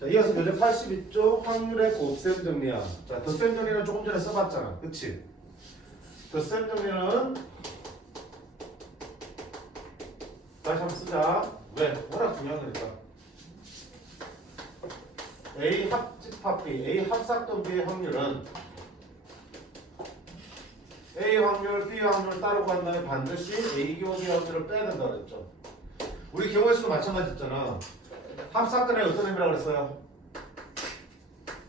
자, 이어서 교재 82쪽 확률의 곱셈 정리야. 자, 덧셈 정리는 조금 전에 써봤잖아. 그치? 덧셈 정리는 다시 한번 쓰자. 왜? 워낙 중요한 거니까. A 합집합 B, A 합삭동 B의 확률은 A 확률, B 확률을 따르고 간 다음에 반드시 A 교비 확률을 빼야 된다고 그랬죠. 우리 경우에서도 마찬가지였잖아. 합삭근의 어떤 의미라고 그랬어요?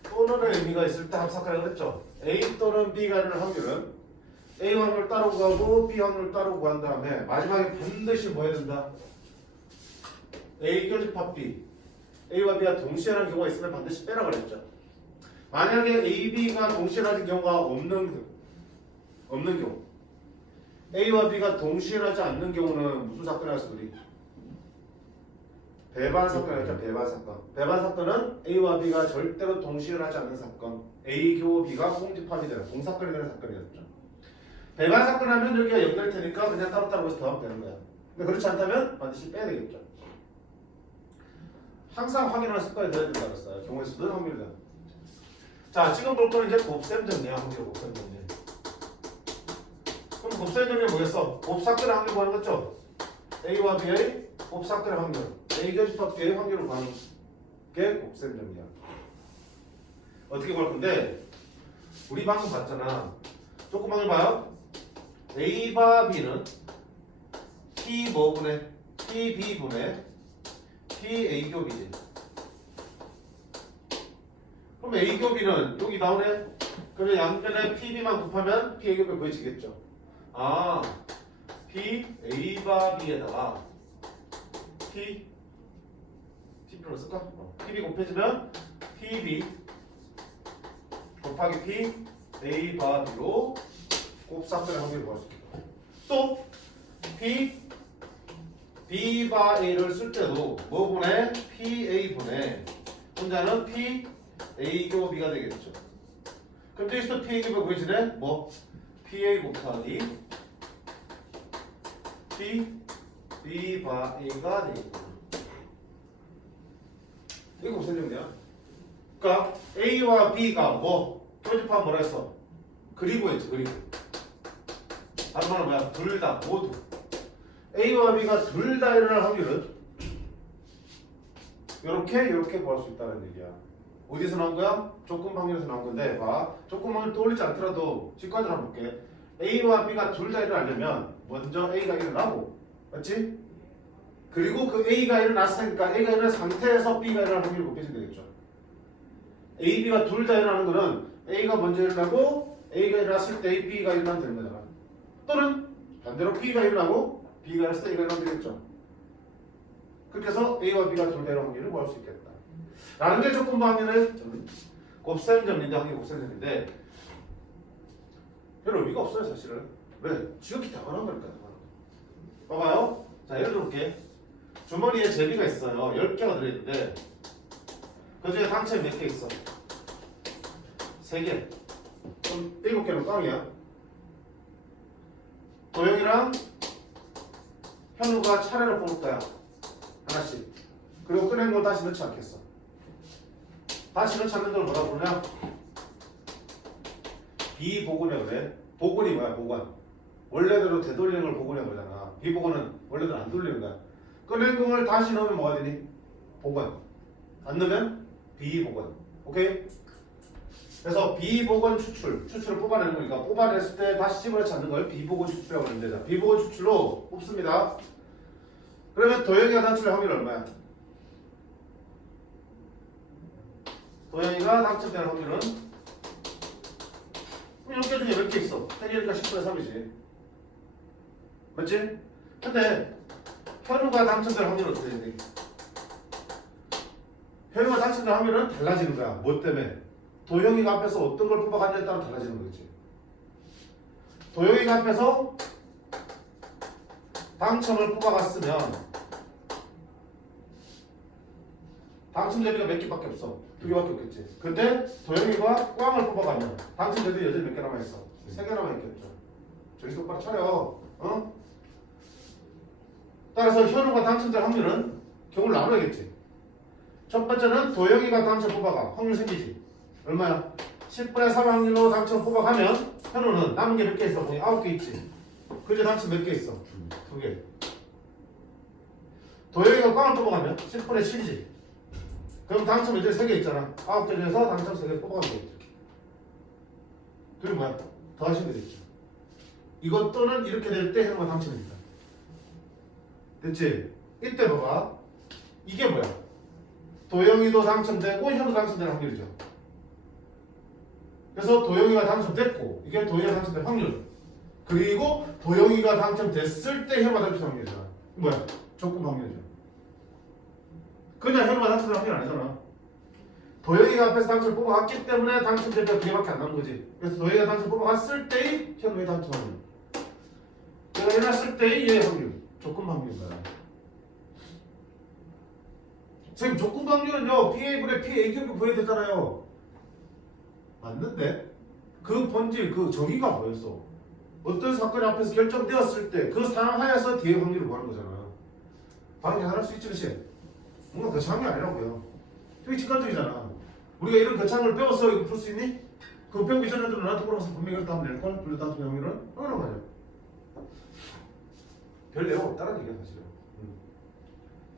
또는의 의미가 있을 때 합삭근이라고 그랬죠. A 또는 B가 되는 확률은 A 확률을 따르고 가고 B 확률을 따르고 간 다음에 마지막에 반드시 뭐 해야 된다? A 교집합 B, A와 B가 동시에라는 경우가 있으면 반드시 빼라고 그랬죠. 만약에 A, B가 동시에라는 경우가 없는 경우, A와 B가 동시에하지 않는 경우는 무슨 사건이었어 우리? 배반 사건이었죠. 배반 사건. 배반 사건은 A와 B가 절대로 동시에하지 않는 사건. A 교 B가 공집합이 되는 공사건이 되는 사건이었죠. 배반 사건 하면 여기가 연결될 테니까 그냥 따로따로 해서 더하면 되는 거야. 근데 그렇지 않다면 반드시 빼야 되겠죠. 항상 확인하는 습관이 되어야 된다고 했어요. 경우의 수는 확률이다. 자, 지금 볼 거는 이제 곱셈 정리야. 확률 곱셈 정리. 그럼 곱셈 정리는 뭐겠어? 곱사건의 확률 구하는 거죠? A와 B의 곱사건의 확률. A 교집합 B의 확률을 구하는 게 곱셈 정리야. 어떻게 구할 건데? 우리 방금 봤잖아. 조금만 봐요. A바 B는 P 뭐분의 PB분의 PA 교비지. 그럼 A 교비는 여기 나오네. 그러면 양변에 PB만 곱하면 PA 교비가 구해지겠죠. 아, PA 바 B에다가 TP로 쓸까? PB 곱해지면 PB 곱하기 PA 바 B로 곱사건의 확률을 구할 수 있겠다. 또 B 바 A를 쓸 때도 뭐분의 PA 분의 혼자는 PA 교 B가 되겠죠. 그럼 여기서 PA 교가 구해지네? 뭐? PA 곱하기 B 바 A가 되겠죠. 이거 무슨 정리야? 그러니까 A와 B가 뭐? 교집합 뭐라 했어? 그리고 했지, 그리고. 다른 말은 뭐야? 둘 다 모두. A와 B가 둘 다 일어날 확률은 이렇게 구할 수 있다는 얘기야. 어디서 나온 거야? 조건 확률에서 나온 건데 봐. 조건 확률 떠올리지 않더라도 직관적으로 한번 볼게. A와 B가 둘 다 일어나려면 먼저 A가 일어나고, 맞지? 그리고 그 A가 일어났으니까 A가 일어난 상태에서 B가 일어날 확률이 곱해지면 되겠죠. A, B가 둘 다 일어나는 거는 A가 먼저 일어나고 A가 일어났을 때 B가 일어나면 되는 거잖아. 또는 반대로 B가 일어나고 B가 일어났을 때 A가 일어나면 되겠죠. 그렇게 해서 A와 B가 둘 다 일어날 확률을 구할 수 있겠다. 라는 게 조건부 확률의 곱셈 정리인데, 확률 곱셈 정리인데 별 의미가 없어요 사실은. 왜? 지극히 당연한 거니까. 봐봐요. 자, 예를 들어볼게. 주머니에 제비가 있어요. 10개가 들어있는데 그 중에 당첨이 몇 개 있어? 3개. 그럼 7개는 꽝이야. 도영이랑 현우가 차례로 뽑을 거야. 하나씩. 그리고 꺼낸 걸 다시 넣지 않겠어. 다시 넣지 않는 걸 뭐라 부르냐? 비복원이라고 그래. 복원이 뭐야? 복원. 원래대로 되돌리는 걸 복원이라고 그러잖아. 비복원은 원래대로 안 돌리는 거야. 꺼낸 걸 다시 넣으면 뭐가 되니? 복원. 안 넣으면 비복원. 오케이? 그래서 비복원 추출을 뽑아내는 거니까 뽑아냈을 때 다시 집어넣지 않는 걸 비복원 추출이라고 하는데, 자, 비복원 추출로 뽑습니다. 그러면 도영이가 당첨될 확률이 얼마야? 도영이가 당첨될 확률은 그럼 10개 중에 몇 개 있어? 3개니까 10분의 3이지. 맞지? 근데 현우가 당첨될 확률은 어떻게 되니? 현우가 당첨될 확률은 달라지는 거야. 뭐 때문에? 도영이가 앞에서 어떤 걸 뽑아갔냐에 따라 달라지는 거지. 도영이가 앞에서 당첨을 뽑아갔으면 당첨 제비가 몇 개밖에 없어. 2개밖에 없겠지. 근데 도영이가 꽝을 뽑아가면 당첨 제비 여전히 몇 개 남아있어? 3개 남아있겠죠. 정신 똑바로 차려. 어? 따라서 현우가 당첨될 확률은 경우를 나눠야겠지. 첫 번째는 도영이가 당첨 뽑아가. 확률 생기지. 얼마야? 10분의 3 확률로 당첨 뽑아가면 현우는 남은 게 몇 개 있어? 거기 9개 있지. 그제 당첨 몇 개 있어? 2개. 도영이가 꽝을 뽑아가면 10분의 7이지. 그럼 당첨 이제 3개 있잖아. 9개 중에서 당첨 3개 뽑아가면 되겠지. 그게 뭐야? 더하시면 되겠죠. 이것 또는 이렇게 될 때 현우가 당첨입니다. 됐지? 이때 봐봐. 이게 뭐야? 도영이도 당첨되고 현우도 당첨되는 확률이죠. 그래서 도영이가 당첨됐고 이게 도영이가 당첨된 확률. 그리고 도영이가 당첨됐을 때 현우가 당첨된 확률이잖아. 뭐야? 조건 확률이죠. 그냥 현우가 당첨된 확률 아니잖아. 도영이가 앞에서 당첨을 뽑아갔기 때문에 당첨될 때가 2개밖에 안 남은 거지. 그래서 도영이가 당첨 뽑아갔을 때의 현우의 당첨 확률. 내가 일어났을 때의 얘의 확률. 조건 확률인 거야. 선생님 조건 확률은요 PA분의 PA큐브 구해야 되잖아요. 맞는데 그 본질 그 정의가 뭐였어? 어떤 사건이 앞에서 결정되었을 때 그 상황 하에서 뒤의 확률을 구하는 거잖아. 바로 계산할 수 있지 그치? 뭔가 거창한 게 아니라고요. 되게 직관적이잖아. 우리가 이런 거창한 걸 배웠어. 이거 풀 수 있니? 그거 배우기 전에도 나한테 물어봐서 분명히 그렇다 하면 될걸? 불려다투 확률은? 그런 거냐? 별 내용 없다는 얘기야 사실은.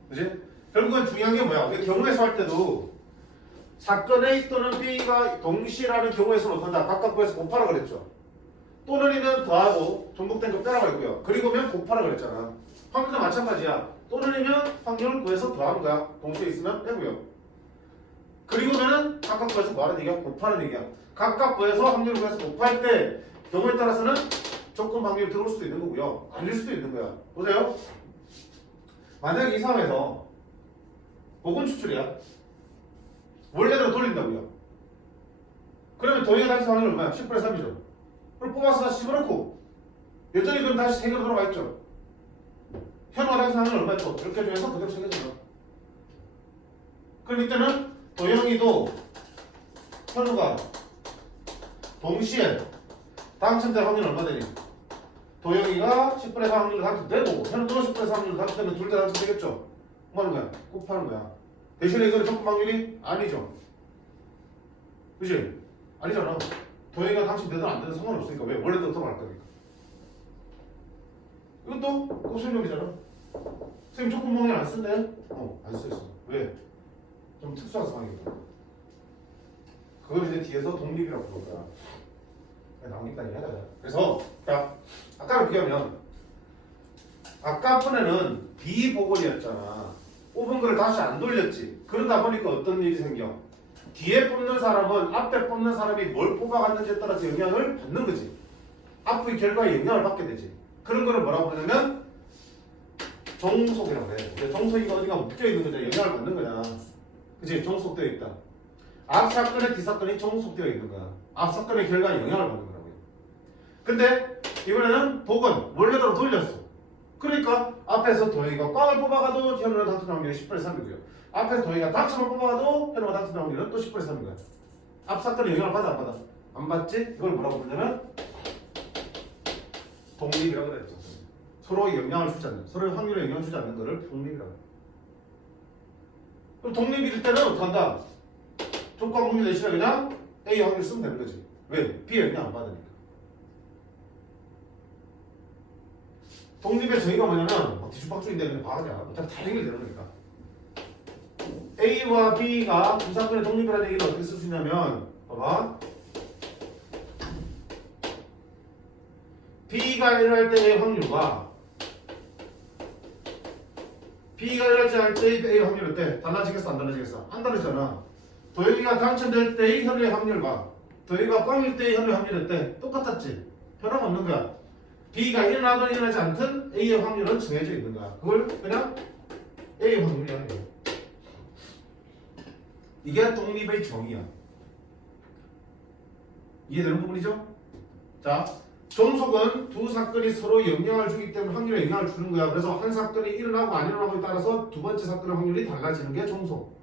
그치? 결국은 중요한 게 뭐야? 경우에서 할 때도 사건 A 또는 B가 동시라는 경우에서는 어떤다? 각각 구해서 곱하라 그랬죠. 또는 이는 더하고 종목된 거 빼라고 했고요. 그리고면 곱하라 그랬잖아. 확률도 마찬가지야. 또는이면 확률을 구해서 더하는 거야. 동시에 있으면 빼고요. 그리고면은 각각 구해서 뭐하는 얘기야? 곱하는 얘기야. 각각 구해서 확률을 구해서 곱할 때 경우에 따라서는 조건 확률이 들어올 수도 있는 거고요. 아닐 수도 있는 거야. 보세요. 만약에 이 상황에서 복은 추출이야. 원래대로 돌린다고요. 그러면 도형의 당시 확률이 얼마야? 10분의 3이죠. 그럼 뽑아서 다시 집어넣고 여전히 그럼 다시 3개로 들어가 있죠. 현우가 당시 확률이 얼마였죠? 이렇게 중에서 그대로 챙겨줘요. 그럼 이때는 도형이도 현우가 동시에 당첨될 확률이 얼마 되니? 도영이가 10분의 4 확률로 당첨되고 현우도 10분의 4 확률로 당첨되면 둘 다 당첨되겠죠? 뭐 하는 거야? 곱하는 거야. 대신에 이거는 조건 확률이 아니죠. 그치? 아니잖아. 도영이가 당첨되든 안 되든 상관없으니까. 왜? 원래도 어떻게 할 거니까. 이것도 곱셈용이잖아. 선생님 조건 확률 안 쓴대? 안 써있어. 왜? 좀 특수한 상황이니까. 그걸 이제 뒤에서 독립이라고 부를 거야. 나오니까 이해하자. 그래서 자, 아까랑 비교하면 아까 번에는 비보건이었잖아. 뽑은 거를 다시 안 돌렸지. 그러다 보니까 어떤 일이 생겨? 뒤에 뽑는 사람은 앞에 뽑는 사람이 뭘 뽑아갔는지에 따라서 영향을 받는 거지. 앞의 결과에 영향을 받게 되지. 그런 거를 뭐라고 부르냐면 종속이라고 해. 종속이 어디가 묶여있는 거잖아. 영향을 받는 거야. 그치? 종속되어 있다. 앞 사건에 뒤 사건이 종속되어 있는 거야. 앞 사건의 결과에 영향을 받는 거라고요. 근데 이번에는 복은 원래대로 돌렸어. 그러니까 앞에서 도영이가 꽝을 뽑아가도 현우가 당첨 확률이 10분의 3이고요. 앞에서 도영이가 당첨을 뽑아가도 현우가 당첨 확률은 또 10분의 3인 거야. 앞 사건에 영향을 받아 안 받아? 안 받지? 이걸 뭐라고 부르냐면 독립이라고 그랬죠. 서로 영향을 주지 않는, 서로의 확률에 영향을 주지 않는 거를 독립이라고 해. 그럼 독립일 때는 어떻게 한다? 조건 확률 대신에 그냥 A 확률 쓰면 되는 거지. 왜? B에 영향 안 받으니까. 독립의 정의가 뭐냐면 뒤죽박죽인데 그냥 봐하자. 어차피 다 해결되는 거니까. A와 B가 두 사건의 독립이라는 얘기를 어떻게 쓸 수 있냐면 봐봐. B가 일어날 때의 확률과 B가 일어날 때의 A의 확률일 때 달라지겠어 안 달라지겠어? 안 다르잖아. 도영이가 당첨될 때의 현우의 확률과 도영이가 꽝일 때의 현우의 확률일 때 똑같았지? 변함없는 거야. B가 일어나든 일어나지 않든 A의 확률은 정해져 있는 거야. 그걸 그냥 A의 확률이라는 거야. 이게 독립의 정의야. 이해되는 부분이죠? 자, 종속은 두 사건이 서로 영향을 주기 때문에 확률에 영향을 주는 거야. 그래서 한 사건이 일어나고 안 일어나고에 따라서 두 번째 사건의 확률이 달라지는 게 종속.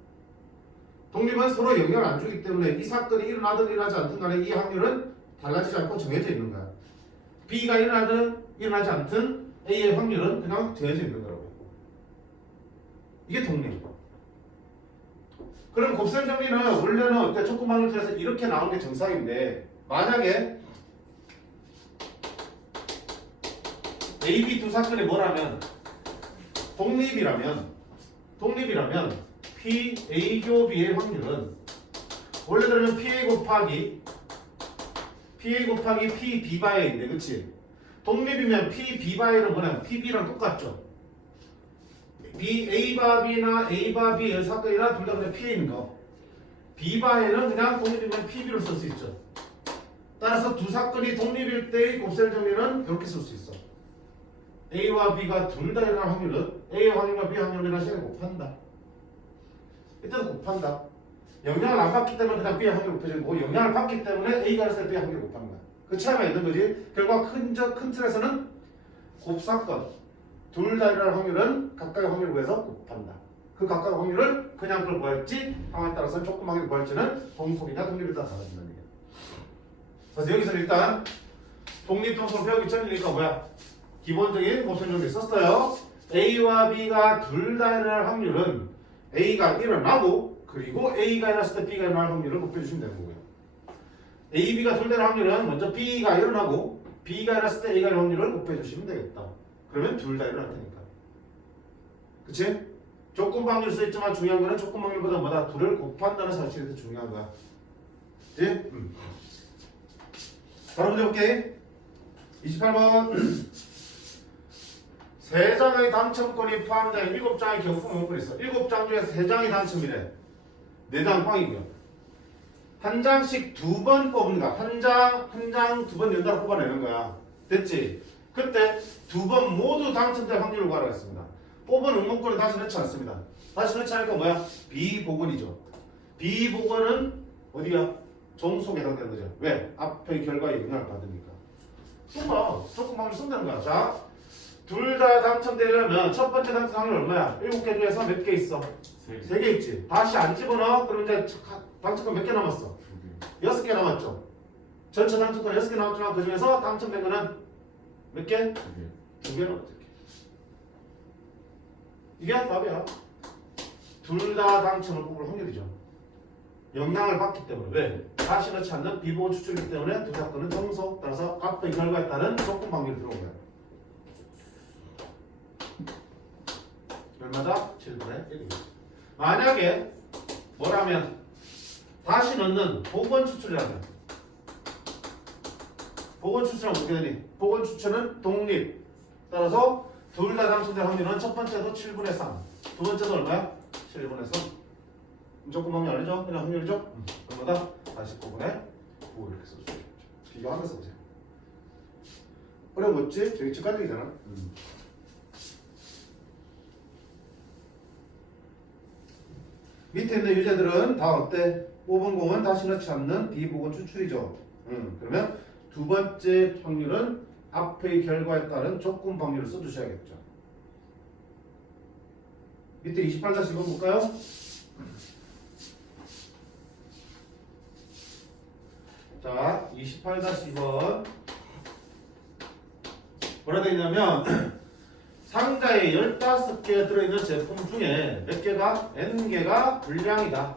독립은 서로 영향을 안 주기 때문에 이 사건이 일어나든 일어나지 않든 간에 이 확률은 달라지지 않고 정해져 있는 거야. B가 일어나든 일어나지 않든 A의 확률은 그냥 정해져 있는 거라고. 이게 독립. 그럼 곱셈 정리는 원래는 어때? 조금 확률 통해서 이렇게 나오는 게 정상인데 만약에 A, B 두 사건이 뭐라면 독립이라면 P, A 교 B의 확률은 원래대로는 PA 곱하기 P, B 바에인데 그치? 독립이면 P, B 바에는 뭐냐면 PB랑 똑같죠? A 바 B나 A 바 B의 사건이나 둘 다 그냥 P에 있는 거 B 바에는 그냥 독립이면 PB로 쓸 수 있죠. 따라서 두 사건이 독립일 때의 곱셈 정리는 이렇게 쓸 수 있어. A와 B가 둘 다 일어날 확률은 A의 확률과 B의 확률이나 시간을 곱한다. 이때도 곱한다. 영향을 안 받기 때문에 그냥 B의 확률이 곱해지는 거고 영향을 받기 때문에 A가 있을 때 B의 확률이 곱하는 거야. 그 차이가 있는 거지. 결과 큰 틀에서는 곱사건 둘 다 일어날 확률은 각각의 확률을 구해서 곱한다. 그 각각의 확률을 그냥 그걸 구할지 상황에 따라서 조금 확률을 구할지는 동속이냐 독립에 따라 달라진다는 얘기야. 그래서 여기서 일단 독립 동속을 배우기 전이니까 뭐야? 기본적인 곱셈 정리 썼어요. A와 B가 둘 다 일어날 확률은 A가 일어나고 그리고 A가 일어났을 때 B가 일어날 확률을 곱해주시면 되는 거고요. A, B가 둘 다 일어날 확률은 먼저 B가 일어나고 B가 일어났을 때 A가 일어날 확률을 곱해주시면 되겠다. 그러면 둘 다 일어날 테니까. 그치? 조건 확률 써있지만 중요한 거는 조건 확률보다 뭐다? 둘을 곱한다는 사실이 더 중요한 거야. 그치? 바로 문제 볼게. 28번. 3장의 당첨권이 포함된 7장의 경품 원권이 있어. 7장 중에 3장이 당첨이래. 4장 꽝이고요. 한 장씩 2번 뽑는 거야. 한 장 2번 연달아 뽑아내는 거야. 됐지? 그때 2번 모두 당첨될 확률을 구하라고 했습니다. 뽑은 응모권은 다시 넣지 않습니다. 다시 넣지 않으니까 뭐야? 비보건이죠. 비보건은 어디야? 종속에 해당되는 거죠. 왜? 앞의 결과에 영향을 받으니까. 쏘마. 조금 확률 쓴다는 거야. 자, 둘 다 당첨되려면 첫 번째 당첨 확률 얼마야? 7개 중에서 몇 개 있어? 3개 있지. 다시 안 집어넣어? 그럼 이제 당첨권 몇 개 남았어? 6개 남았죠. 전체 당첨권 6개 남았지만 그 중에서 당첨된 거는 몇 개? 2개 남았죠. 이게 답이야. 둘 다 당첨을 뽑을 확률이죠. 영향을 받기 때문에. 왜? 다시 넣지 않는 비보건 추출이기 때문에 두 사건은 정속. 따라서 앞의 결과에 따른 조건 확률이 들어온 거야. 얼마다? 7분의 1. 만약에 뭐라면 다시 넣는 보건 추출이라면 보건 추출은 어떻게 되니? 보건 추출은 독립. 따라서 둘 다 당첨될 확률은 첫 번째도 7분의 3. 두 번째도 얼마야? 7분의 3. 조건 확률 아니죠? 그냥 확률이죠? 얼마다? 49분의 9 이렇게 써주시면 되죠. 비교하면서 보세요. 어려웠지? 되게 직관적이잖아. 밑에 있는 유제들은 다 어때? 5번 공은 다시 넣지 않는 비보건 추출이죠. 그러면 두 번째 확률은 앞의 결과에 따른 조건 확률을 써주셔야겠죠. 밑에 28-2번 볼까요? 자, 28-2번 뭐라 되어 있냐면 상자에 15개 들어있는 제품 중에 몇 개가? N개가 불량이다.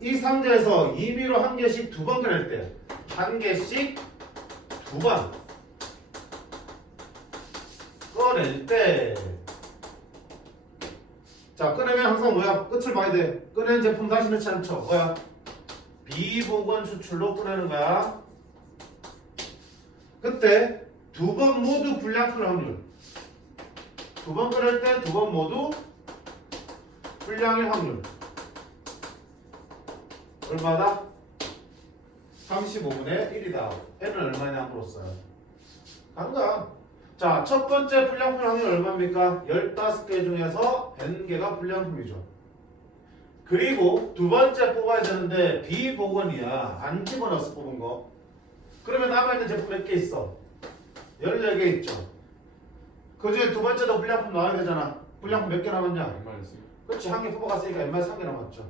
이 상자에서 임의로 한 개씩 2번 꺼낼 때 한 개씩 2번 꺼낼 때 자, 꺼내면 항상 뭐야? 끝을 봐야 돼. 꺼낸 제품 다시 넣지 않죠? 뭐야? 비보건 추출로 꺼내는 거야. 그때 2번 모두 불량풀 확률. 2번 꺼낼 때 2번 모두 불량의 확률. 얼마다? 35분의 1이다. n은 얼마냐 물었어요. 간다. 자, 첫 번째 불량품 확률 얼마입니까? 15개 중에서 n개가 불량품이죠. 그리고 두 번째 뽑아야 되는데 비보건이야. 안 집어넣어서 뽑은 거. 그러면 남아있는 제품 몇 개 있어? 14개 있죠. 그 중에 두 번째도 불량품 나와야 되잖아. 불량품 몇 개 남았냐? 그렇지. 한 개 뽑아갔으니까 n 3개 남았죠.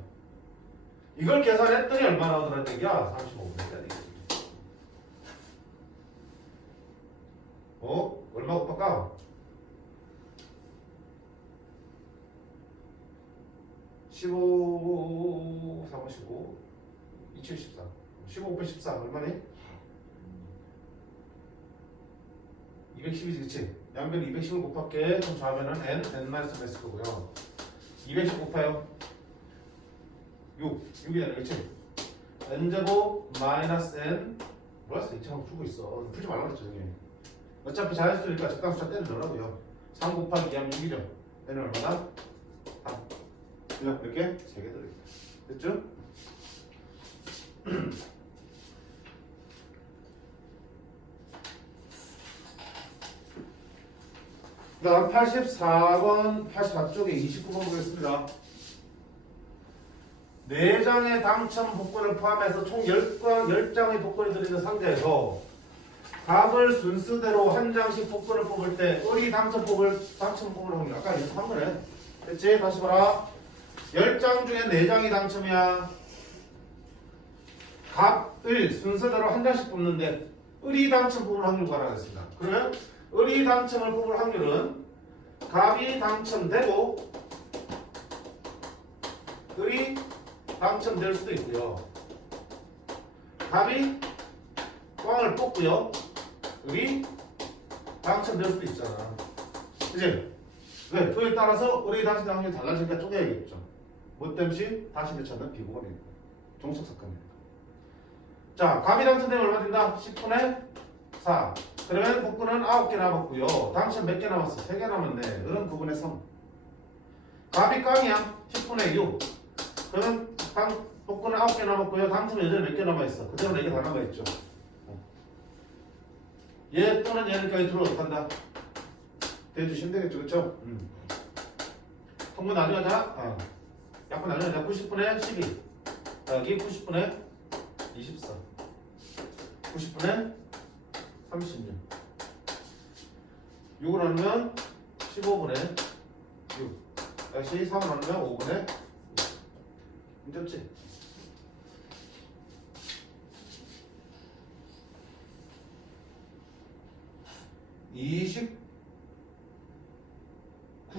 이걸 계산했더니 얼마 나오더라는 얘기야? 35분의 1. 얼마 곱할까? 15, 4번 15, 2714. 15 곱하기 14 얼마니? 210이지, 그치? 양변 210을 곱할게. 그럼 좌변은 n-을 거고요. 210 곱해요. 6이잖아, 그치? n제곱 마이너스 n 플러스 2차하고 풀고 있어. 풀지 말라고 그랬죠, 저기. 어차피 자연수니까 적당수차 때려 넣으라고요. 3 곱하기 2하면 6이죠. n은 얼마나? 3. 그냥 이렇게 3개 들어있다. 됐죠? 그 다음 84번, 84쪽에 29번 보겠습니다. 4장의 당첨 복권을 포함해서 총 10장의 복권이 들어있는 상자에서 답을 순서대로 한 장씩 복권을 뽑을 때 의리 당첨 뽑을 확률 아까 연습한 거네. 됐지? 다시 봐라. 10장 중에 4장이 당첨이야. 값을 순서대로 한 장씩 뽑는데 의리 당첨 뽑을 확률 구하라겠습니다. 그러면 의리 당첨을 뽑을 확률은 값이 당첨되고 의리 당첨될 수도 있고요. 값이 꽝을 뽑고요. 의리 당첨될 수도 있잖아. 그치? 왜? 그에 따라서 의리 당첨 확률이 달라지니까 쪼개야겠죠. 뭐 때문에 다시 대처는 비보건이니까. 종속사건이니까. 자, 값이 당첨되면 얼마 된다? 10분의 4. 그러면 복권은 9개 남았고요. 당첨 몇 개 남았어? 3개 남았네. 을은 9분의 3. 값이 꽝이야. 10분의 6. 그러면 복권은 9개 남았고요. 당첨 여전히 몇 개 남아있어? 그대로 4개 다 남아있죠. 얘 또는 얘니까 들어 어떡한다? 대주시면 되겠죠. 그쵸? 통분 나중에 하자. 약분 나중에 하자. 90분의 12. 여기 90분의 24. 90분의 36. 6을 나누면 15분의 6. 다시 3을 나누면 5분의 6. 문제 없지?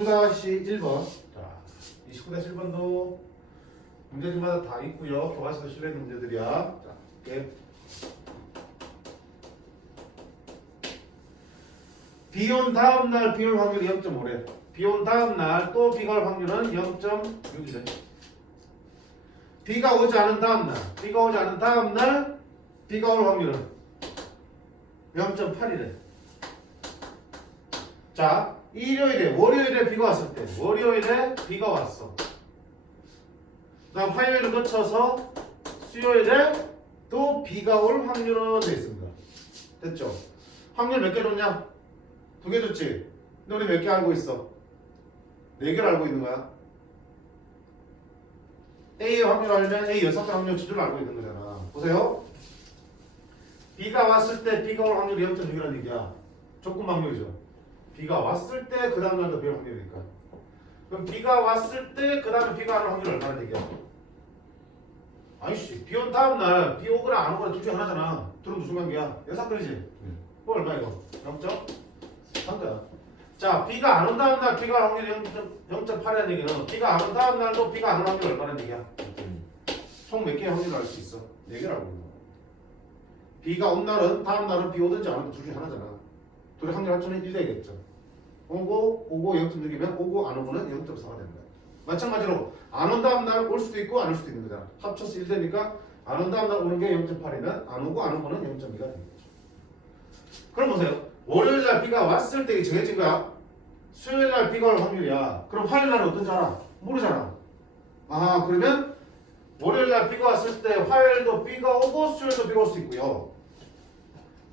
(29-1번) 자, 29-1번도 문제집마다 다 있고요. 교과서에 실려 있는 문제들이야. 자, 이렇게 비온 다음날 비 올 확률이 0.5래. 비 온 다음날 또 비가 올 확률은 0.6이래. 비가 오지 않은 다음날 비가 올 확률은 0.8이래. 자, 월요일에 비가 왔을 때 월요일에 비가 왔어. 그 다음 화요일을 거쳐서 수요일에 또 비가 올 확률은 되어 있습니다. 됐죠? 확률 몇 개 줬냐? 2개 줬지? 근데 우리 몇 개 알고 있어? 4개를 알고 있는 거야. A의 확률 알면 A 6개 확률 기준을 알고 있는 거잖아. 보세요. 비가 왔을 때 비가 올 확률이 0.6이라는 얘기야. 조건 확률이죠. 비가 왔을 때 그 다음 날도 비 올 확률이니까. 그럼 비가 왔을 때 그 다음에 비가 안 올 확률이 얼마나 얘기야? 아이씨, 비 온 다음 날 비 오거나 안 오거나 둘 중에 하나잖아. 둘은 무슨 관계야? 여사건이지? 그거 얼마 이거? 0.3거야. 자, 비가 안 온 다음 날 비가 올 확률이 0.8이라는 얘기는 비가 안 온 다음 날도 비가 안 올 확률이 얼마나 얘기야? 총 몇 개의 확률을 알 수 있어? 4개를 알고 있는 거야. 비가 온 날은 다음 날은 비 오든지 안 오든지 둘 중에 하나잖아. 둘의 확률 합쳐는 1되겠죠. 오고 0.6이면 오고 안 오고는 0.4가 되는 거야. 마찬가지로 안 온 다음 날 올 수도 있고 안 올 수도 있는 거잖아. 합쳐서 1되니까 안 온 다음 날 오는 게 0.8이면 안 오고 안 오고는 0.2가 되는 거죠. 그럼 보세요. 월요일 날 비가 왔을 때 정해진 거야. 수요일 날 비가 올 확률이야. 그럼 화요일 날은 어떤지 알아? 모르잖아. 아, 그러면 월요일 날 비가 왔을 때 화요일도 비가 오고 수요일도 비가 올 수 있고요.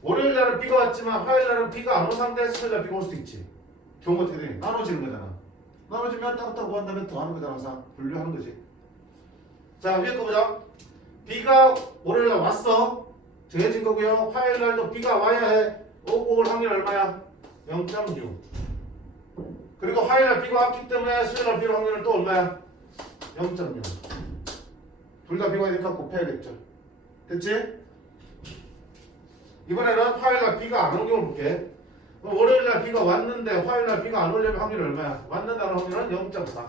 월요일 날은 비가 왔지만 화요일 날은 비가 안 온 상태에서 수요일 날 비가 올 수도 있지. 경우가 어떻게 되니? 나눠지는 거잖아. 나눠지면 따로따로 구한다면 더하는 거잖아. 항상 분류하는 거지. 자, 위에 거 보자. 비가 월요일 날 왔어. 정해진 거고요. 화요일 날도 비가 와야 해. 오고 올 확률 얼마야? 0.6. 그리고 화요일 날 비가 왔기 때문에 수요일 날 비가 올 확률은 또 얼마야? 0.6. 둘 다 비가 와니까 곱해야겠죠. 됐지? 이번에는 화요일 날 비가 안 온 경우를 볼게. 월요일 날 비가 왔는데 화요일 날 비가 안 오려면 확률이 얼마야? 왔는다는 확률은 0.4.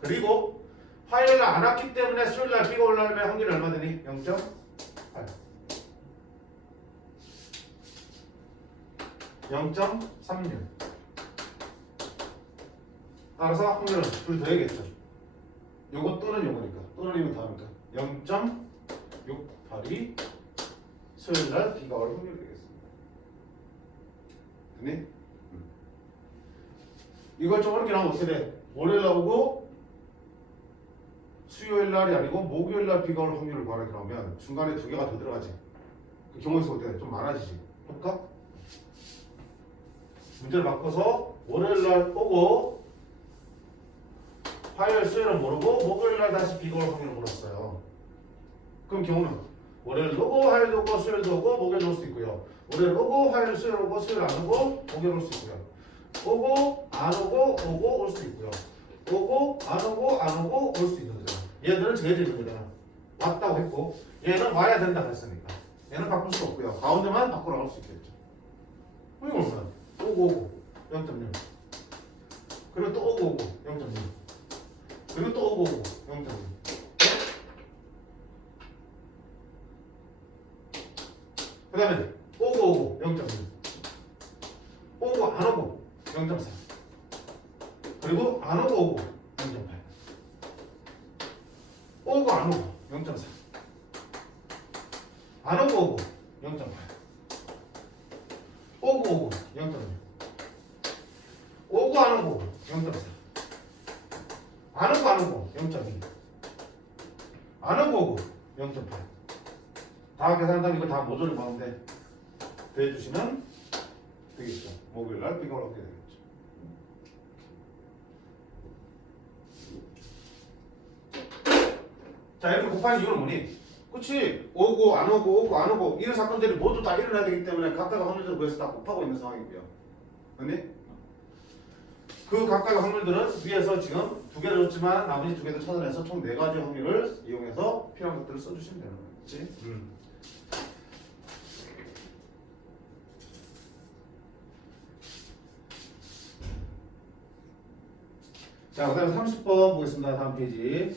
그리고 화요일 안 왔기 때문에 수요일 날 B가 올라오면 확률이 얼마 되니? 0.8. (0.36) 따라서 확률은 둘 더해야겠죠. 요거 또는 요거니까 또는이면 다음이니까 0.682 수요일날 B가 올 확률이 되겠습니다. 됐니? 이걸 좀 어렵게 나오면 어떻게 돼? 월요일 나오고 수요일 날이 아니고 목요일 날 B가 올 확률을 구하게 나오면 중간에 두 개가 더 들어가지. 그 경우의 수가 어때? 좀 많아지지. 볼까? 문제를 바꿔서 월요일 날 오고 화요일 수요일은 모르고 목요일 날 다시 B가 올 확률을 물었어요. 그럼 경우는 월요일도 오고 화요일도 오고 수요일도 오고 목요일 올 수도 있고요. 월요일 오고 화요일 수요일 오고 수요일 안 오고 목요일 올 수도 있고요. 오고 안 오고 오고 올 수도 있고요. 오고 안 오고 안 오고 올 수 있는 거잖아. 얘들은 정해져 있는 거잖아. 왔다고 했고 얘는 와야 된다고 했으니까 얘는 바꿀 수 없고요. 가운데만 바꾸러 나올 수 있겠죠. 이거 보면 오고 오고 0.6 그리고 또 오고 오고 0.6 그리고 또 오고 오고 0.6 그 다음에 오고 오고 0.6 오고 안 오고 0.4 그리고 안 오고 오고 0.8 오고 안 오고 0.4 안 오고 오고 0.8 오고 오고 0.6 오고 안 오고 0.4 안 오고 안 오고 0.2 안 오고 오고 0.8 다 계산한다면 이거 다 모조리 보는데 더해주시면 되겠죠. 목요일날 B가 오게 되겠죠. 자 이렇게 곱하는 이유는 뭐니? 그치? 오고 안 오고 오고 안 오고 이런 사건들이 모두 다 일어나야 되기 때문에 각각의 확률들을 구해서 다 곱하고 있는 상황이고요. 그렇니? 그 각각의 확률들은 위에서 지금 두 개를 줬지만 나머지 두 개를 찾아내서 총 네 가지 확률을 이용해서 필요한 것들을 써주시면 되는 거겠지. 자, 그 다음에 30번 보겠습니다. 다음 페이지.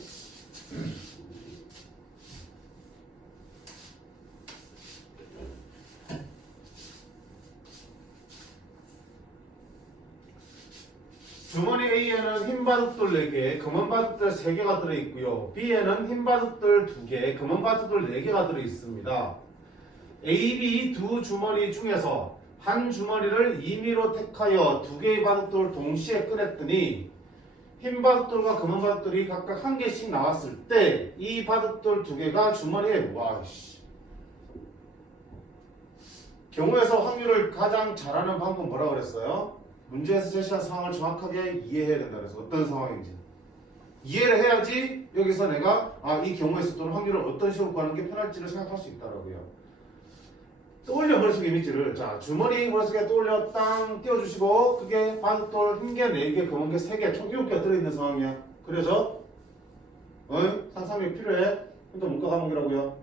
주머니 A에는 흰 바둑돌 4개, 검은 바둑돌 3개가 들어있고요. B에는 흰 바둑돌 2개, 검은 바둑돌 4개가 들어있습니다. A, B 두 주머니 중에서 한 주머니를 임의로 택하여 2개의 바둑돌을 동시에 꺼냈더니 흰 바둑돌과 검은 바둑돌이 각각 1개씩 나왔을 때 이 바둑돌 2개가 주머니에 와씨 경우에서 확률을 가장 잘하는 방법은 뭐라고 그랬어요? 문제에서 제시한 상황을 정확하게 이해해야 된다 그래서 어떤 상황인지 이해를 해야지 여기서 내가 이 경우에서 또는 확률을 어떤 식으로 구하는 게 편할지를 생각할 수 있다라고요. 떠올려 머릿속에 이미지를 자 주머니 머릿속에 떠올려 땅 띄워주시고 그게 바둑돌 흰 개 4개 검은 게 3개 총 7개가 들어있는 상황이야. 그래서 상상력이 필요해. 그러니까 문과 과목이라고요.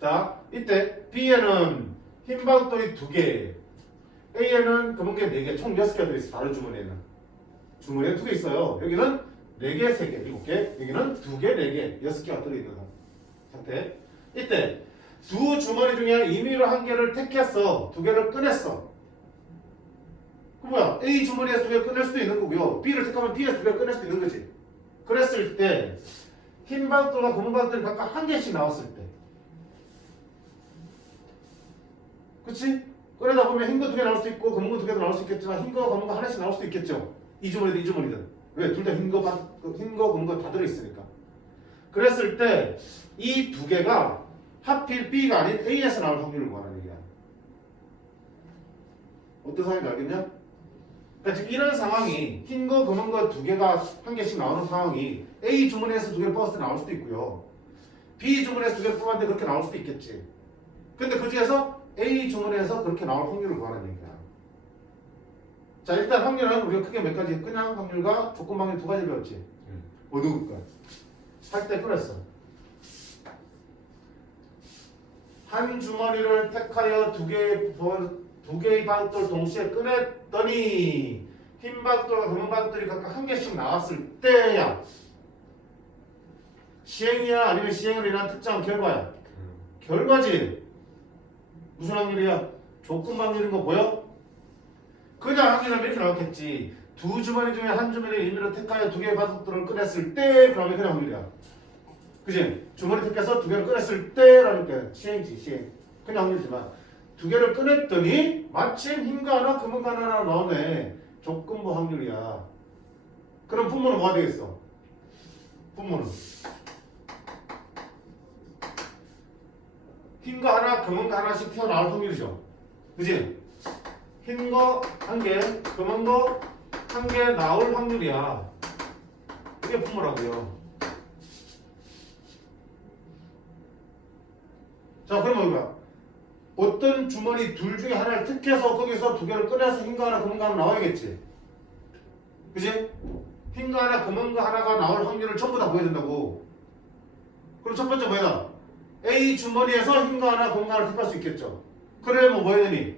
자 이때 B에는 흰 바둑돌이 2개 A에는 검은 게 4개 총 6개가 들어있어. 다른 주머니에는 주머니에 2개 있어요. 여기는 4개 3개 7개 여기는 2개 4개 6개가 들어있는 상태. 이때 두 주머니 중에 임의로 1개를 택했어. 2개를 꺼냈어. 그 뭐야? A 주머니에서 2개 꺼낼 수도 있는 거고요. B를 택하면 B에서 2개 꺼낼 수도 있는 거지. 그랬을 때 흰 바둑돌과 검은 바둑돌이 각각 1개씩 나왔을 때 그치? 꺼내다 보면 흰 거 2개 나올 수도 있고 검은 거 2개도 나올 수 있겠지만 흰 거와 검은 거 하나씩 나올 수도 있겠죠. 이 주머니든 이 주머니든. 왜? 둘 다 흰 거, 검은 거 다 들어있으니까. 그랬을 때 이 2개가 하필 B가 아닌 A에서 나올 확률을 구하는 얘기야. 어떤 상황인지 알겠냐? 그러니까 지금 이런 상황이 흰 거, 검은 거 2개가 1개씩 나오는 상황이 A 주머니에서 2개를 뽑았을 때 나올 수도 있고요. B 주머니에서 2개를 뽑았는데 그렇게 나올 수도 있겠지. 근데 그 중에서 A 주머니에서 그렇게 나올 확률을 구하는 얘기야. 자 일단 확률은 우리가 크게 몇 가지 그냥 확률과 조건 확률 2가지 배웠지. 어느 것과 할 때 그랬어. 한 주머니를 택하여 2개의 바둑돌 동시에 꺼냈더니 흰 바둑돌과 검은 바둑돌이 각각 1개씩 나왔을 때야 시행이야 아니면 시행으로 인한 특정 결과야? 결과지. 무슨 확률이야? 조건 확률인 거 보여? 그냥 확률은 이렇게 나왔겠지. 두 주머니 중에 한 주머니를 임의로 택하여 두 개의 바둑돌을 꺼냈을 때 그러면 그냥 확률이야. 그지? 주머니 택해서 두 개를 꺼냈을 때라니까 시행이지 시행. 그냥 확률이지만 두 개를 꺼냈더니 마침 흰거 하나 금은거 하나 나오네. 조건부 확률이야. 그럼 분모는 뭐가 되겠어? 분모는 흰거 하나 금은거 하나씩 튀어나올 확률이죠. 그지? 흰거 한 개, 금은거 한 개 나올 확률이야. 이게 분모라고요. 자, 그러면 뭐야? 어떤 주머니 둘 중에 하나를 剔해서 거기서 두 개를 꺼내서 흰거 하나, 금은거 하나 나와야겠지. 그지? 흰거 하나, 금은거 하나가 나올 확률을 전부 다 보여야 된다고. 그럼 첫 번째 뭐야? A 주머니에서 흰거 하나, 금은거 하나를 택할 수 있겠죠. 그러려면 뭐 해야 되니?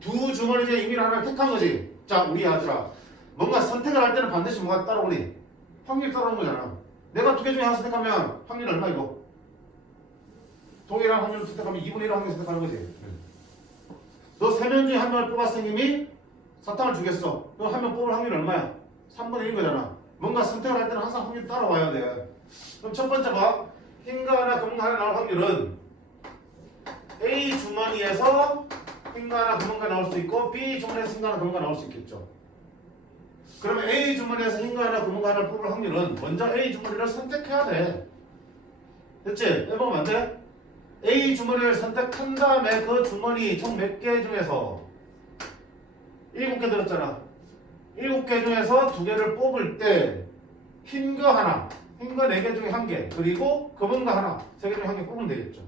두 주머니 중에 임의로 하나를 택한 거지. 자, 우리 아들아. 뭔가 선택을 할 때는 반드시 뭐가 따라오니? 확률이 따라오는 거잖아. 내가 두 개 중에 하나 선택하면 확률이 얼마 이거? 동일한 확률을 선택하면 2분의 1 확률을 선택하는 거지. 너 세 명 중에 한 명을 뽑았어 선생님이 사탕을 주겠어. 너 한 명 뽑을 확률이 얼마야? 3분의 1인 거잖아. 뭔가 선택을 할 때는 항상 확률이 따라와야 돼. 그럼 첫 번째 봐. 흰거 하나 금은거 하나 나올 확률은 A 주머니에서 흰거 하나 금은거 나올 수 있고 B 주머니에서 흰거 하나 금은거 나올 수 있겠죠. 그러면 A 주머니에서 흰거 하나 금은거 하나를 뽑을 확률은 먼저 A 주머니를 선택해야 돼. 됐지? 해보면 안 돼? A 주머니를 선택한 다음에 그 주머니 총 몇 개 중에서 7개 들었잖아. 7개 중에서 2개를 뽑을 때 흰거 하나, 흰거 4개 중에 1개, 그리고 금은거 하나, 3개 중에 1개 뽑으면 되겠죠.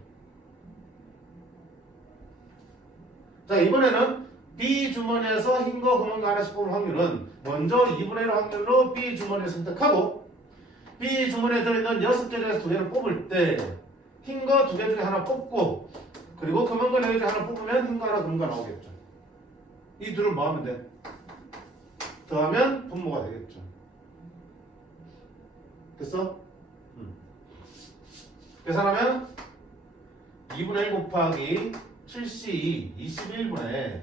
자, 이번에는 B 주머니에서 흰거, 금은거 하나씩 뽑을 확률은 먼저 2분의 1 확률로 B 주머니를 선택하고 B 주머니에 들어있는 6개 중에서 2개를 뽑을 때 흰거 2개 중에 하나 뽑고 그리고 금은거 4개 중에 하나 뽑으면 흰거 하나, 금은거 나오겠죠. 이 둘을 뭐 하면 돼? 더하면 분모가 되겠죠. 됐어? 계산하면 2분의 1 곱하기 7C 21분의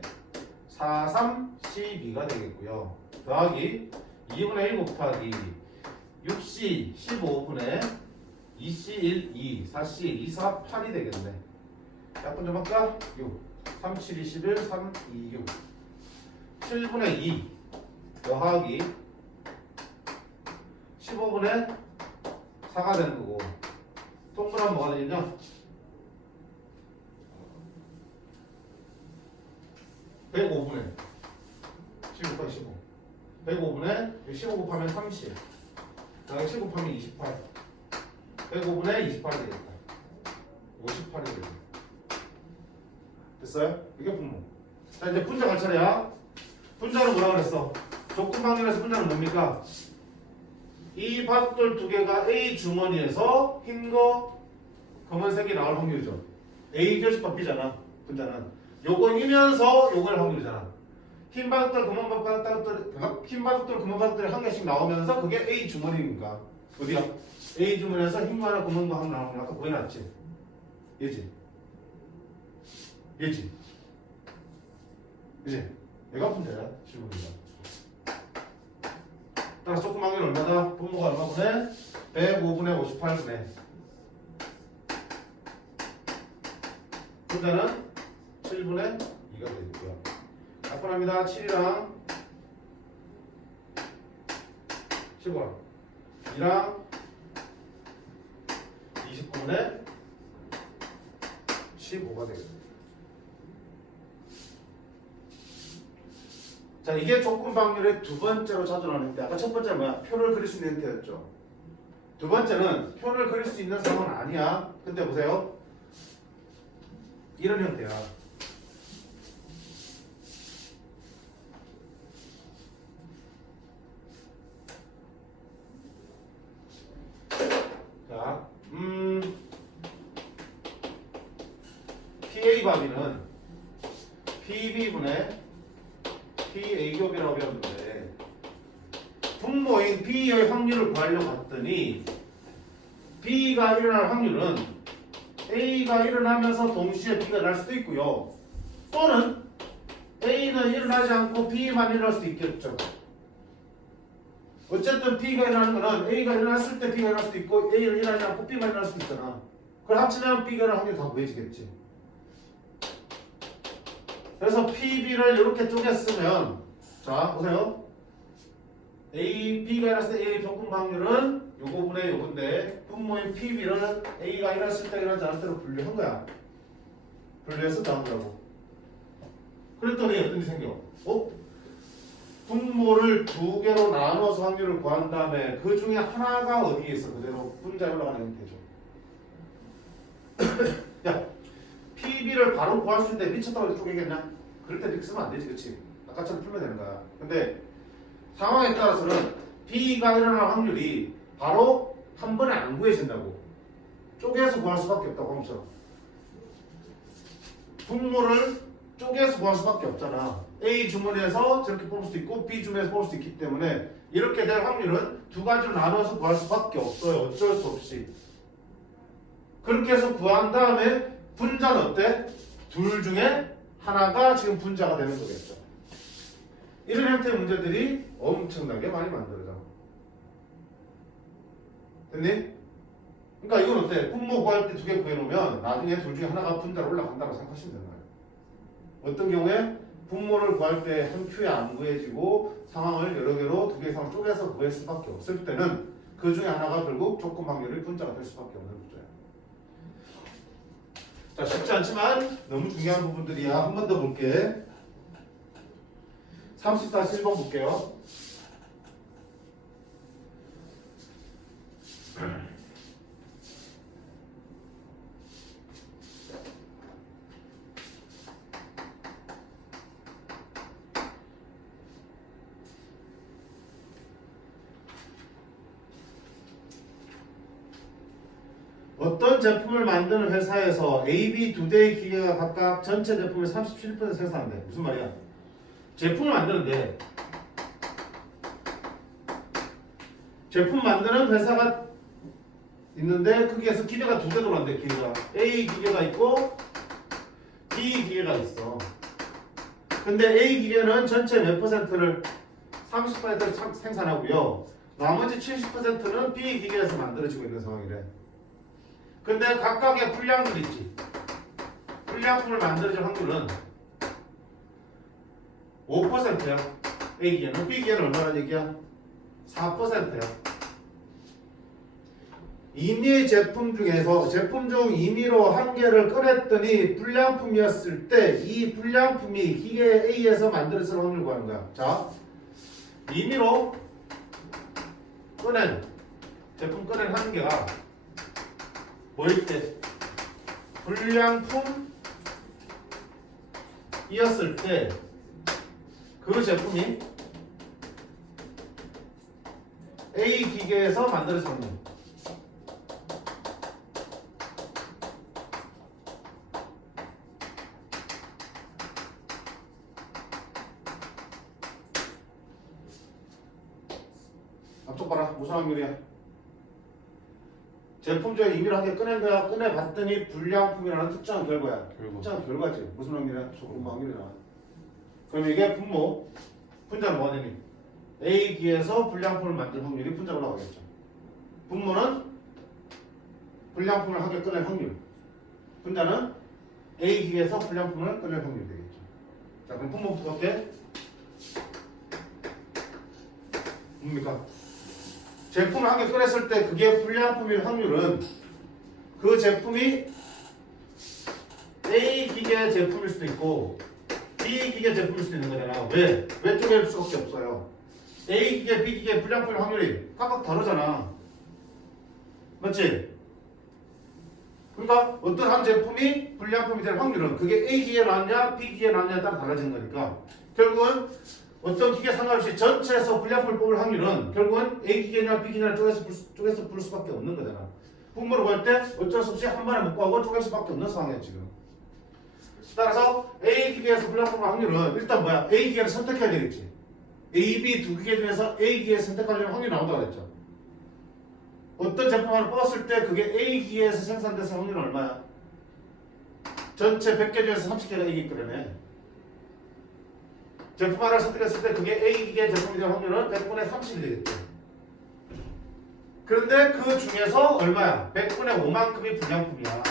43 12가 되겠고요. 더하기 2분의 1 곱하기 6C 15분의 2C 1 2 4C 2 4 8이 되겠네. 약분 좀 할까? 6 3 7 21 3 2 6 7분의 2 더하기 15분의 4가 되는 거고 동그라미 뭐가 되겠냐? 105분의 7 곱하기 15 105분의 15 곱하면 30 더하기 7 곱하면 28 105분의 28이 되겠다. 58이 되겠다. 됐어요? 이게 분모. 자, 이제 분자 갈 차례야. 분자는 뭐라고 그랬어? 조건 방정에서 분자는 뭡니까? 이 바둑돌 두 개가 A 주머니에서 흰거 검은색이 나올 확률이죠. A 결식법 B잖아. 분자는 요거이면서 요걸 확률이잖아. 흰 바둑돌 금은 바둑돌 흰 바둑돌 금은 바둑돌이 한 개씩 나오면서 그게 A 주머니니까 어디야? A 주머니에서 흰거 하나 금은 거 하나 나오는 거 아까 보여놨지? 얘지? 얘지? 그지? 얘가 분자야 질문이가. 따라서 조건 확률 얼마다? 분모가 얼마분의? 105분의 58분의 분자는 7분의 2가 되겠고요. 약분합니다. 7이랑 10원 2랑 29분의 15가 되겠습니다. 자, 이게 조건 방률의 두 번째로 자주 나오는데 아까 첫 번째는 뭐야? 표를 그릴 수 있는 형태였죠. 두 번째는 표를 그릴 수 있는 상황은 아니야. 근데 보세요. 이런 형태야. 자, PA 바비는 PB분의 PA교비라고 배웠는데, 분모인 B의 확률을 구하려고 했더니 B가 일어날 확률은 A가 일어나면서 동시에 B가 날 수도 있고요. 또는 A는 일어나지 않고 B만 일어날 수도 있겠죠. 어쨌든 B가 일어나는 거는 A가 일어났을 때 B가 일어날 수도 있고 A는 일어나지 않고 B만 일어날 수도 있잖아. 그걸 합치면 B가 일어날 확률이 다 구해지겠지. 그래서 PB를 이렇게 쪼갰으면 자 보세요. A, B가 일어났을 때 A의 조금 확률은 요거분의 요건데 분모인 PB를 A가 일어났을 때 일어나지 않을 때로 분류한 거야. 분류해서 나온 거라고. 그랬더니 어떤 일이 생겨? 분모를 두 개로 나눠서 확률을 구한 다음에 그 중에 하나가 어디에 있어? 그대로 분자에 올라가는 형태죠. 야, PB를 바로 구할 수 있는데 미쳤다고 해서 쪼개겠냐? 그럴 때 이렇게 쓰면 안 되지, 그치? 아까처럼 풀면 되는 거야. 근데 상황에 따라서는 B가 일어날 확률이 바로 한 번에 안 구해진다고. 쪼개서 구할 수밖에 없다고 하면서. 분모를 쪼개서 구할 수밖에 없잖아. A 주머니에서 저렇게 뽑을 수 있고 B 주머니에서 뽑을 수 있기 때문에 이렇게 될 확률은 두 가지로 나눠서 구할 수밖에 없어요. 어쩔 수 없이. 그렇게 해서 구한 다음에 분자는 어때? 둘 중에 하나가 지금 분자가 되는 거겠죠. 이런 형태의 문제들이 엄청나게 많이 만들어져. 됐니? 그러니까 이건 어때? 분모 구할 때 두 개 구해놓으면 나중에 둘 중에 하나가 분자로 올라간다고 생각하시면 되는 거예요. 어떤 경우에 분모를 구할 때 한 큐에 안 구해지고 상황을 여러 개로 두 개 이상 쪼개서 구할 수밖에 없을 때는 그 중에 하나가 결국 조건 확률이 분자가 될 수밖에 없는 구조예요. 자, 쉽지 않지만 너무 중요한 부분들이야. 한 번 더 볼게. 30-1번 볼게요. 어떤 제품을 만드는 회사에서 A, B 두 대의 기계가 각각 전체 제품의 37% 생산한대. 무슨 말이야? 제품을 만드는데 제품 만드는 회사가 있는데 거기에서 기계가 두 대 돌아간대. 기계가 A 기계가 있고 B 기계가 있어. 근데 A 기계는 전체 몇 퍼센트를 30%를 생산하고요. 나머지 70%는 B 기계에서 만들어지고 있는 상황이래. 근데 각각의 불량들 있지. 불량품을 만들어질 확률은 5%야. A 기계는. B 기계는 얼마나 얘기야? 4%야. 임의 제품 중에서 제품 중 임의로 한 개를 꺼냈더니 불량품이었을 때 이 불량품이 기계 A에서 만들어질 확률을 구하는 거야. 자, 임의로 꺼낸 제품 꺼낸 한 개가 뭐일 때? 불량품이었을 때 그 제품이 A 기계에서 만들어진 확률. 앞쪽 봐라. 무슨 확률이야? 제품 중에 임의로 한 개 꺼낸 거야. 꺼내봤더니 불량품이라는 특정한 결과야. 특정한 결과지. 무슨 확률이야? 조금 확률이야. 그럼 이게 분모. 분자는 뭐가 되니? A 기에서 불량품을 만들 확률이 분자로 나가겠죠. 분모는 불량품을 한 개 꺼낼 확률. 분자는 A 기에서 불량품을 꺼낼 확률이 되겠죠. 자, 그럼 분모부터 볼게. 뭡니까? 제품을 한 개 꺼냈을 때 그게 불량품일 확률은 그 제품이 A 기계 제품일 수도 있고 B 기계 제품일 수도 있는 거잖아. 왜? 왜 쪼갤 수밖에 없어요. A 기계, B 기계 불량품일 확률이 각각 다르잖아. 맞지? 그러니까 어떤 한 제품이 불량품이 될 확률은 그게 A 기계에 나왔냐 B 기계에 나왔냐에 따라 달라지는 거니까 결국은 어떤 기계 상관없이 전체에서 불량품을 뽑을 확률은 결국은 A 기계냐 B 기계냐 쪼개서 풀 수밖에 없는 거잖아. 분모를 구할 때 어쩔 수 없이 한 번에 못 구하고 쪼갤 수밖에 없는 상황이야 지금. 따라서 A 기계에서 불량품 확률은 일단 뭐야? A 기계를 선택해야 되겠지. A, B 두 기계 중에서 A 기계 선택하려면 확률이 나온다고 했죠. 어떤 제품 하나 뽑았을 때 그게 A 기계에서 생산돼서 확률은 얼마야? 전체 100개 중에서 30개가 A 기계 거라네. 제품 하나를 선택했을 때 그게 A 기계 제품이 될 확률은 100분의 30이 되겠죠. 그런데 그 중에서 얼마야? 100분의 5만큼이 불량품이야.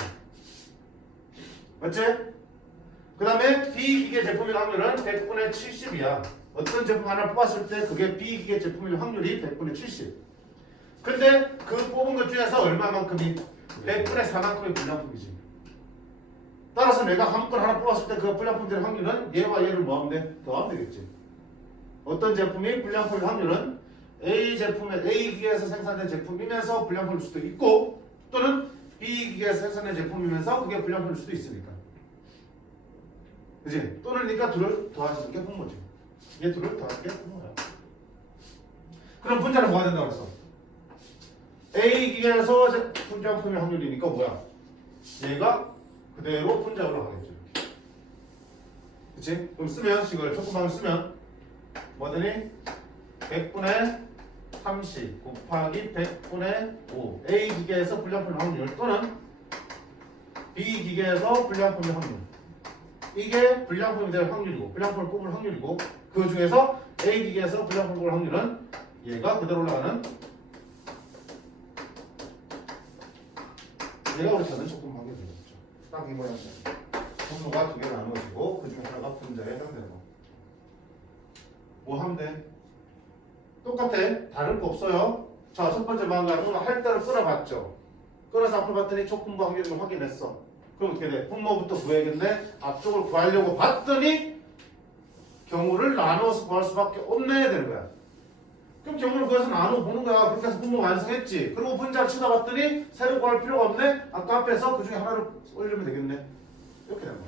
맞지? 그 다음에 B 기계 제품일 확률은 100분의 70이야. 어떤 제품 하나 뽑았을 때 그게 B 기계 제품일 확률이 100분의 70. 근데 그 뽑은 것 중에서 얼마만큼이 100분의 4만큼의 불량품이지. 따라서 내가 한 건 하나 뽑았을 때 그 불량품 될 확률은 얘와 얘를 뭐하면 돼? 더하면 되겠지. 어떤 제품이 불량품일 확률은 A 제품의 A 기계에서 생산된 제품이면서 불량품일 수도 있고 또는 B 기계에서 생산된 제품이면서 그게 불량품일 수도 있으니까. 그지? 또는 그러니까 둘을 더하시는 게 분모지. 얘 둘을 더하는 게 분모야. 그럼 분자는 뭐가 된다고 그랬어? A 기계에서 불량품의 확률이니까 뭐야? 얘가 그대로 분자로 하겠죠. 그치? 그럼 쓰면 이걸 조금만 쓰면 뭐더니 100분의 30 곱하기 100분의 5 A 기계에서 불량품의 확률 또는 B 기계에서 불량품의 확률 이게 불량품이 될 확률이고 불량품을 뽑을 확률이고 그 중에서 A 기계에서 불량품을 뽑을 확률은 얘가 그대로 올라가는 얘가 우리 찾는 조금 하게 되겠죠. 딱 이 모양이에요. 분모가 두 개로 나누어지고 그 중에 하나가 분자에 해당되는 거. 뭐 하면 돼? 똑같아. 다를 거 없어요. 자, 첫 번째 방금 할 때를 끌어봤죠. 끌어서 앞으로 봤더니 촉분모 확률을 확인했어. 그럼 어떻게 돼? 분모부터 구해야겠네. 앞쪽을 구하려고 봤더니 경우를 나누어서 구할 수밖에 없네 되는 거야. 그럼 경우를 구해서 나누어 보는 거야. 그렇게 해서 분모 완성했지. 그리고 분자를 쳐다봤더니 새로 구할 필요가 없네. 아까 앞에서 그 중에 하나를 올리면 되겠네. 이렇게 되는 거야.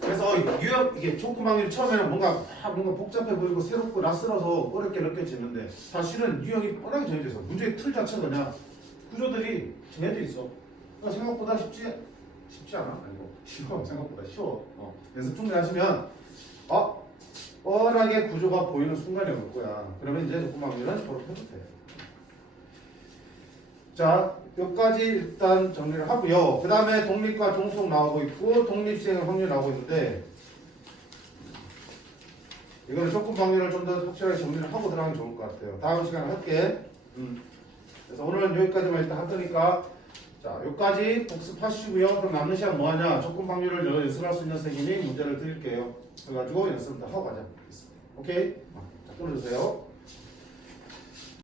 그래서 유형 이게 촉분 확률이 처음에는 뭔가 복잡해 보이고 새롭고 낯설어서 어렵게 느껴지는데 사실은 유형이 뻔하게 정해져 있어. 문제의 틀 자체가 그냥 구조들이 정해져 있어. 그러니까 생각보다 쉽지 않아? 아니고 쉬워. 생각보다 쉬워. 연습 충분히 하시면 뻔하게 구조가 보이는 순간이 올 거야. 그러면 이제 촉분 확률은 졸업해도 돼. 자, 여기까지 일단 정리를 하고요. 그 다음에 독립과 종속 나오고 있고 독립시행 확률 나오고 있는데 이거는 촉분 확률을 좀 더 확실하게 정리를 하고 들어가면 좋을 것 같아요. 다음 시간에 할게. 그래서 오늘은 여기까지만 일단 할 거니까 자, 여기까지 복습하시고요. 그럼 남는 시간 뭐 하냐? 촉분 확률을 연습할 수 있는 선생님이 문제를 드릴게요. 그래가지고 연습을 더 하고 가자. 오케이? 자, 끊어주세요.